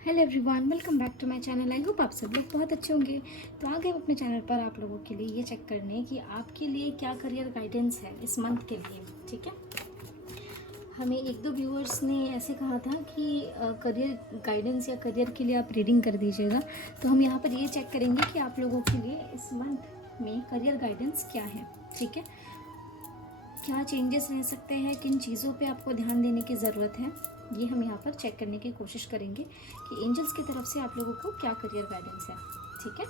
Hello everyone, welcome back to my channel. I hope आप सब लोग बहुत अच्छे होंगे। तो आ गए हम अपने चैनल पर आप लोगों के लिए ये चेक करने कि आपके लिए क्या करियर गाइडेंस है इस मंथ के लिए। ठीक है, हमें एक दो व्यूअर्स ने ऐसे कहा था कि करियर गाइडेंस या करियर के लिए आप रीडिंग कर दीजिएगा। तो हम यहाँ पर ये चेक करेंगे कि आप लोगों के लिए इस मंथ में करियर गाइडेंस क्या है। ठीक है, क्या चेंजेस रह सकते हैं, किन चीज़ों पे आपको ध्यान देने की ज़रूरत है, ये हम यहाँ पर चेक करने की कोशिश करेंगे कि एंजल्स की तरफ से आप लोगों को क्या करियर गाइडेंस है। ठीक है,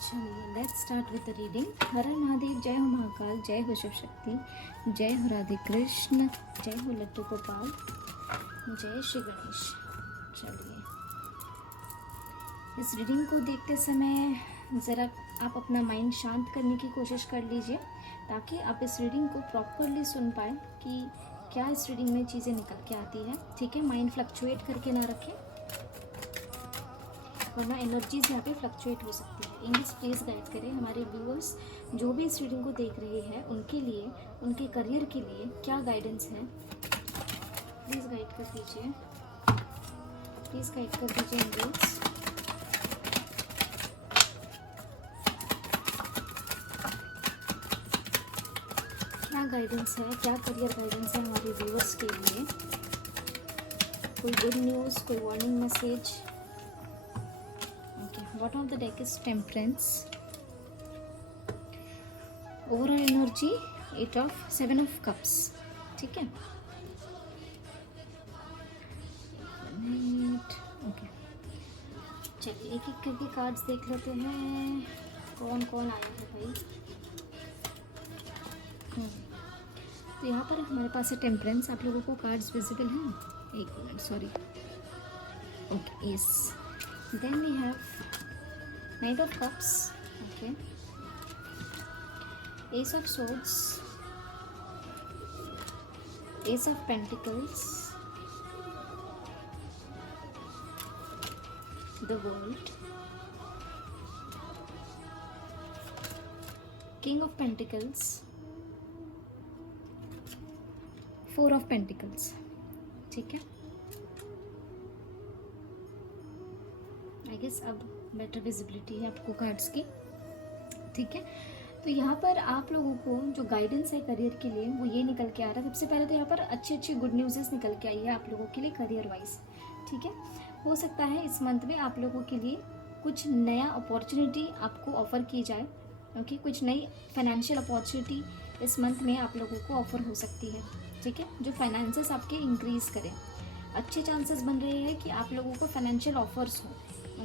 चलिए let's start with the reading. हर हर महादेव, जय हो महाकाल, जय हो शिव शक्ति, जय हो राधे कृष्ण, जय हो लट्टू गोपाल, जय श्री गणेश। चलिए, इस रीडिंग को देखते समय ज़रा आप अपना माइंड शांत करने की कोशिश कर लीजिए ताकि आप इस रीडिंग को प्रॉपरली सुन पाए कि क्या इस रीडिंग में चीज़ें निकल के आती है। ठीक है, माइंड फ्लक्चुएट करके ना रखें वरना एनर्जीज यहाँ पे फ्लक्चुएट हो सकती है। इंग्लिश प्लीज़ गाइड करें हमारे व्यूअर्स जो भी इस रीडिंग को देख रहे हैं उनके लिए, उनके करियर के लिए क्या गाइडेंस है। प्लीज़ गाइड कर दीजिए, प्लीज़ गाइड कर दीजिए एंजल्स। क्या गाइडेंस है, क्या करियर गाइडेंस है हमारे व्यूअर्स के लिए। कोई गुड न्यूज़, कोई warning message. Okay, bottom of the deck is temperance, overall energy 8 of 7 of cups. ठीक है, ओके, चलिए एक एक करके कार्ड्स देख लेते हैं कौन कौन आया है भाई। तो यहाँ पर हमारे पास है टेम्परेंस। आप लोगों को कार्ड्स विजिबल हैं? एक minute, sorry. Okay, yes. Then we have knight of cups, okay, ace of swords, ace of pentacles, the world, king of pentacles, 4 of pentacles. ठीक है, आई गेस अब बेटर विजिबिलिटी है आपको कार्ड्स की। ठीक है, तो यहाँ पर आप लोगों को जो गाइडेंस है करियर के लिए वो ये निकल के आ रहा है। सबसे पहले तो यहाँ पर अच्छी अच्छी गुड न्यूज़ निकल के आई है आप लोगों के लिए करियर वाइज। ठीक है, हो सकता है इस मंथ में आप लोगों के लिए कुछ नया अपॉर्चुनिटी आपको ऑफ़र की जाए। ओके, कुछ नई फाइनेंशियल अपॉर्चुनिटी इस मंथ में आप लोगों को ऑफ़र हो सकती है। ठीक है, जो फाइनेंसेस आपके इंक्रीज़ करें। अच्छे चांसेस बन रहे हैं कि आप लोगों को फाइनेंशियल ऑफर्स हो।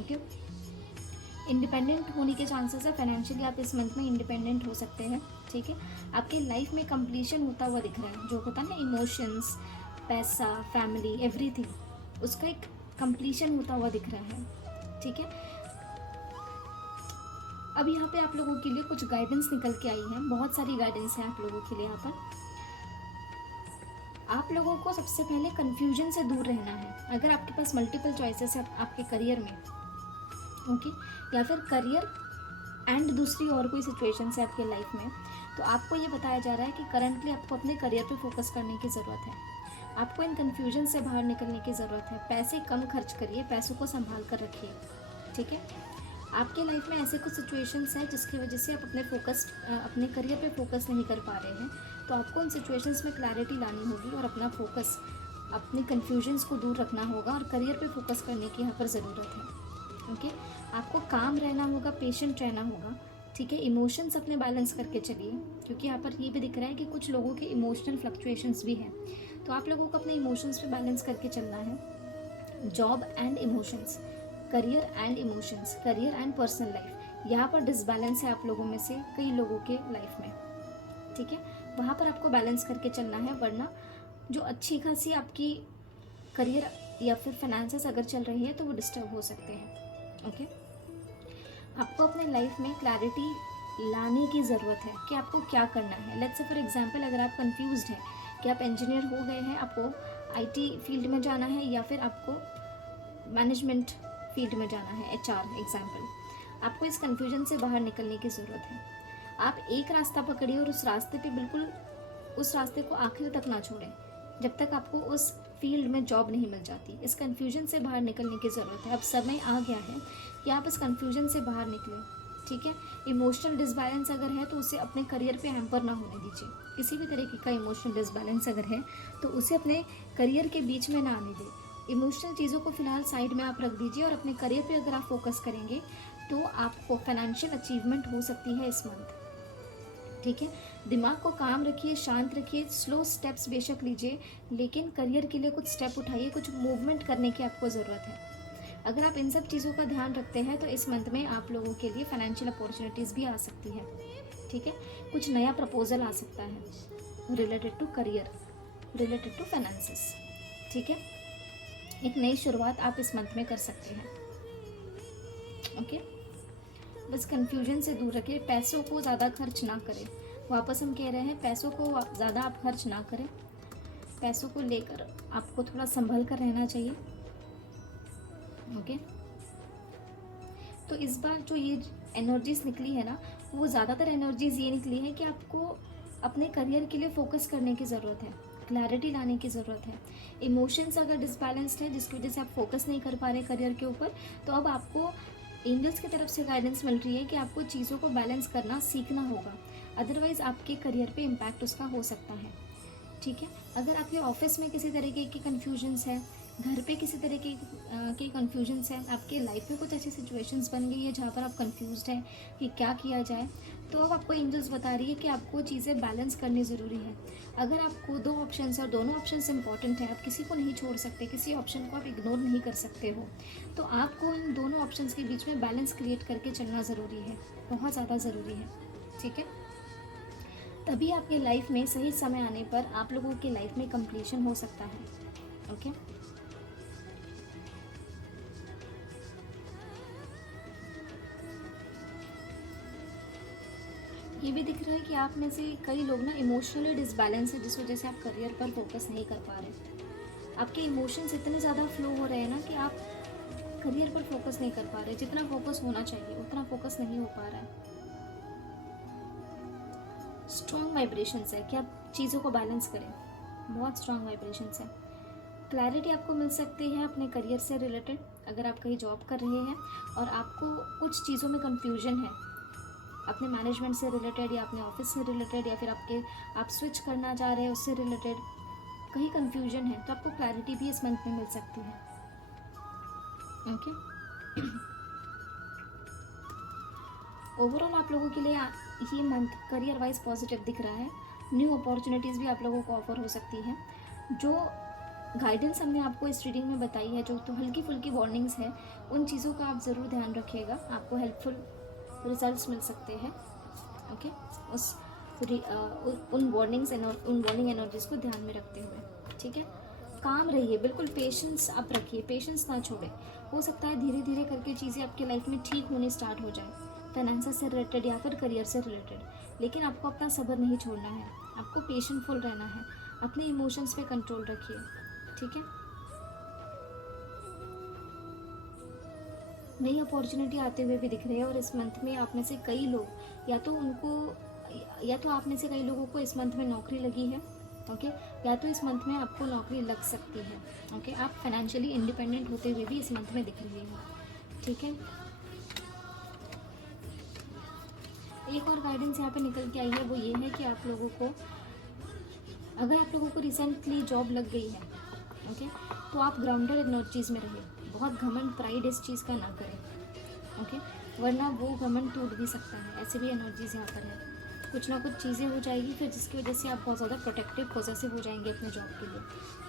ओके, इंडिपेंडेंट होने के चांसेस है, फाइनेंशियली आप इस मंथ में इंडिपेंडेंट हो सकते हैं। ठीक है, आपके लाइफ में कंप्लीशन होता हुआ दिख रहा है। जो होता है ना इमोशंस, पैसा, फैमिली, एवरीथिंग, उसका एक कंप्लीशन होता हुआ दिख रहा है। ठीक है, अब यहाँ पे आप लोगों के लिए कुछ गाइडेंस निकल के आई है। बहुत सारी गाइडेंस है आप लोगों के लिए। यहाँ पर आप लोगों को सबसे पहले कन्फ्यूजन से दूर रहना है। अगर आपके पास मल्टीपल चॉइसेस है आपके करियर में, ओके, या फिर करियर एंड दूसरी और कोई सिचुएशन है आपके लाइफ में, तो आपको ये बताया जा रहा है कि करंटली आपको अपने करियर पे फोकस करने की ज़रूरत है। आपको इन कन्फ्यूजन से बाहर निकलने की ज़रूरत है। पैसे कम खर्च करिए, पैसों को संभाल कर रखिए। ठीक है, आपके लाइफ में ऐसे कुछ सिचुएशंस हैं जिसकी वजह से आप अपने करियर पे फोकस नहीं कर पा रहे हैं। तो आपको उन सिचुएशंस में क्लैरिटी लानी होगी और अपना फोकस, अपने कन्फ्यूजन्स को दूर रखना होगा और करियर पे फोकस करने की यहाँ पर ज़रूरत है। ओके, आपको काम रहना होगा, पेशेंट रहना होगा। ठीक है, इमोशंस अपने बैलेंस करके चलिए, क्योंकि यहाँ पर ये भी दिख रहा है कि कुछ लोगों के इमोशनल फ्लक्चुएशंस भी हैं। तो आप लोगों को अपने इमोशंस पे बैलेंस करके चलना है। Job and emotions, career and emotions, career and personal life, यहाँ पर डिसबैलेंस है आप लोगों में से कई लोगों के लाइफ में। ठीक है, वहाँ पर आपको बैलेंस करके चलना है, वरना जो अच्छी खासी आपकी करियर या फिर फाइनेंसेस अगर चल रही है तो वो डिस्टर्ब हो सकते हैं। ओके, आपको अपने लाइफ में क्लैरिटी लाने की ज़रूरत है कि आपको क्या करना है। लेट्स से फॉर एग्जांपल, अगर आप कंफ्यूज्ड हैं कि आप इंजीनियर हो गए हैं, आपको आईटी फील्ड में जाना है या फिर आपको मैनेजमेंट फील्ड में जाना है, एचआर एग्जाम्पल, आपको इस कन्फ्यूजन से बाहर निकलने की ज़रूरत है। आप एक रास्ता पकड़िए और उस रास्ते पे बिल्कुल उस रास्ते को आखिर तक ना छोड़ें जब तक आपको उस फील्ड में जॉब नहीं मिल जाती। इस कन्फ्यूजन से बाहर निकलने की ज़रूरत है। अब समय आ गया है कि आप इस कन्फ्यूजन से बाहर निकलें, ठीक है। इमोशनल डिसबैलेंस अगर है तो उसे अपने करियर पे हैम्पर ना होने दीजिए। किसी भी तरीके का इमोशनल डिसबैलेंस अगर है तो उसे अपने करियर के बीच में ना आने दें। इमोशनल चीज़ों को फिलहाल साइड में आप रख दीजिए और अपने करियर पे अगर आप फोकस करेंगे तो आपको फाइनेंशियल अचीवमेंट हो सकती है इस मंथ, ठीक है। दिमाग को काम रखिए, शांत रखिए, स्लो स्टेप्स बेशक लीजिए, लेकिन करियर के लिए कुछ स्टेप उठाइए, कुछ मूवमेंट करने की आपको ज़रूरत है। अगर आप इन सब चीज़ों का ध्यान रखते हैं तो इस मंथ में आप लोगों के लिए फाइनेंशियल अपॉर्चुनिटीज़ भी आ सकती है, ठीक है। कुछ नया प्रपोजल आ सकता है related to career, related to finances, ठीक है। एक नई शुरुआत आप इस मंथ में कर सकते हैं, ओके। बस कंफ्यूजन से दूर रखिए, पैसों को ज़्यादा खर्च ना करें। वापस हम कह रहे हैं, पैसों को ज़्यादा आप खर्च ना करें। पैसों को लेकर आपको थोड़ा संभल कर रहना चाहिए, ओके। तो इस बार जो ये एनर्जीज निकली है ना, वो ज़्यादातर एनर्जीज ये निकली है कि आपको अपने करियर के लिए फोकस करने की ज़रूरत है, क्लैरिटी लाने की ज़रूरत है। इमोशंस अगर डिसबैलेंस्ड है जिसकी वजह से आप फोकस नहीं कर पा रहे करियर के ऊपर, तो अब आपको एंजल्स की तरफ से गाइडेंस मिल रही है कि आपको चीज़ों को बैलेंस करना सीखना होगा, अदरवाइज़ आपके करियर पे इम्पैक्ट उसका हो सकता है, ठीक है। अगर आपके ऑफिस में किसी तरीके की कन्फ्यूजन्स है, घर पे किसी तरीके के कन्फ्यूजन्स हैं, आपके लाइफ में कुछ ऐसी सिचुएशंस बन गई है जहाँ पर आप कंफ्यूज्ड हैं कि क्या किया जाए, तो अब आपको एंजल्स बता रही है कि आपको चीज़ें बैलेंस करनी ज़रूरी है। अगर आपको दो ऑप्शंस और दोनों ऑप्शंस इंपॉर्टेंट है, आप किसी को नहीं छोड़ सकते, किसी ऑप्शन को आप इग्नोर नहीं कर सकते हो, तो आपको इन दोनों ऑप्शंस के बीच में बैलेंस क्रिएट करके चलना ज़रूरी है, बहुत ज़्यादा ज़रूरी है, ठीक है। तभी आपके लाइफ में सही समय आने पर आप लोगों की लाइफ में कंप्लीशन हो सकता है, ओके। ये भी दिख रहा है कि आप में से कई लोग ना इमोशनली डिसबैलेंस है, जिस वजह से आप करियर पर फोकस नहीं कर पा रहे। आपके इमोशंस इतने ज़्यादा फ्लो हो रहे हैं ना कि आप करियर पर फोकस नहीं कर पा रहे। जितना फोकस होना चाहिए उतना फोकस नहीं हो पा रहा है। स्ट्रॉन्ग वाइब्रेशंस है कि आप चीज़ों को बैलेंस करें, बहुत स्ट्रॉन्ग वाइब्रेशंस है। क्लैरिटी आपको मिल सकती है अपने करियर से रिलेटेड, अगर आप कहीं जॉब कर रहे हैं और आपको कुछ चीज़ों में कन्फ्यूजन है, अपने मैनेजमेंट से रिलेटेड या अपने ऑफिस से रिलेटेड, या फिर आप स्विच करना चाह रहे हैं उससे रिलेटेड कहीं कन्फ्यूजन है, तो आपको क्लैरिटी भी इस मंथ में मिल सकती है, ओके। ओवरऑल आप लोगों के लिए ये मंथ करियर वाइज पॉजिटिव दिख रहा है। न्यू अपॉर्चुनिटीज़ भी आप लोगों को ऑफर हो सकती है। जो गाइडेंस हमने आपको इस रीडिंग में बताई है, जो तो हल्की फुल्की वार्निंग्स हैं, उन चीज़ों का आप ज़रूर ध्यान रखिएगा, आपको हेल्पफुल रिजल्ट्स मिल सकते हैं, ओके। उन वार्निंग्स उन वार्निंग एनर्जीज़ को ध्यान में रखते हुए, ठीक है। काम रहिए, बिल्कुल पेशेंस आप रखिए, पेशेंस ना छोड़े। हो सकता है धीरे धीरे करके चीज़ें आपकी लाइफ में ठीक होने स्टार्ट हो जाए, फाइनेंस से रिलेटेड या फिर करियर से रिलेटेड, लेकिन आपको अपना सब्र नहीं छोड़ना है, आपको पेशेंटफुल रहना है, अपने इमोशंस पे कंट्रोल रखिए, ठीक है। नई अपॉर्चुनिटी आते हुए भी दिख रही है, और इस मंथ में आप में से कई लोग या तो आप में से कई लोगों को इस मंथ में नौकरी लगी है, ओके, या तो इस मंथ में आपको नौकरी लग सकती है, ओके। आप फाइनेंशियली इंडिपेंडेंट होते हुए भी इस मंथ में दिख रही हो, ठीक है। एक और गाइडेंस यहाँ पे निकल के आई है, वो ये है कि आप लोगों को, अगर आप लोगों को रिसेंटली जॉब लग गई है, ओके, तो आप ग्राउंडेड एनर्जीज़ में रहिए, बहुत घमंड प्राइड इस चीज़ का ना करें, ओके, वरना वो घमंड टूट भी सकता है। ऐसे भी एनर्जीज़ यहाँ पर है, कुछ ना कुछ चीज़ें हो जाएगी फिर जिसकी वजह से आप बहुत ज़्यादा प्रोटेक्टिव पॉजेसिव हो जाएंगे अपने जॉब के लिए,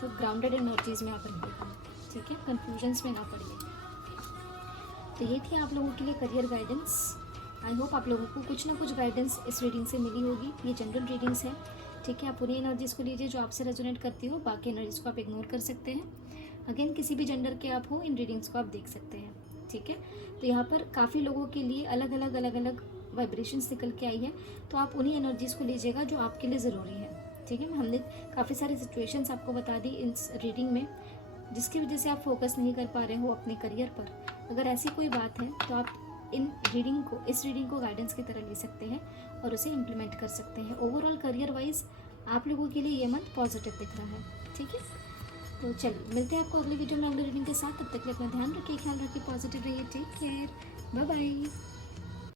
तो ग्राउंडेड एनर्जीज़ में आप रहिएगा, ठीक है, कन्फ्यूजन्स में ना पड़िए। तो ये थी आप लोगों के लिए करियर गाइडेंस। आई होप आप लोगों को कुछ ना कुछ गाइडेंस इस रीडिंग से मिली होगी। ये जनरल रीडिंग्स है, ठीक है। आप पूरी एनर्जीज़ को लीजिए जो आपसे रेजोनेट करती हो, बाकी एनर्जीज़ को आप इग्नोर कर सकते हैं। अगेन किसी भी जेंडर के आप हो, इन रीडिंग्स को आप देख सकते हैं, ठीक है। तो यहाँ पर काफ़ी लोगों के लिए अलग अलग वाइब्रेशंस निकल के आई है, तो आप उन्हीं एनर्जीज़ को लीजिएगा जो आपके लिए ज़रूरी है, ठीक है। हमने काफ़ी सारी सिचुएशंस आपको बता दी इस रीडिंग में, जिसकी वजह से आप फोकस नहीं कर पा रहे हो अपने करियर पर। अगर ऐसी कोई बात है तो आप इस रीडिंग को गाइडेंस की तरह ले सकते हैं और उसे इम्प्लीमेंट कर सकते हैं। ओवरऑल करियर वाइज आप लोगों के लिए ये मंथ पॉजिटिव दिख रहा है, ठीक है। तो चलिए मिलते हैं आपको अगली वीडियो में अगली रीडिंग के साथ। तब तक के लिए अपना ध्यान रखिए, ख्याल रखिए, पॉजिटिव रहिए, टेक केयर, बाय बाय।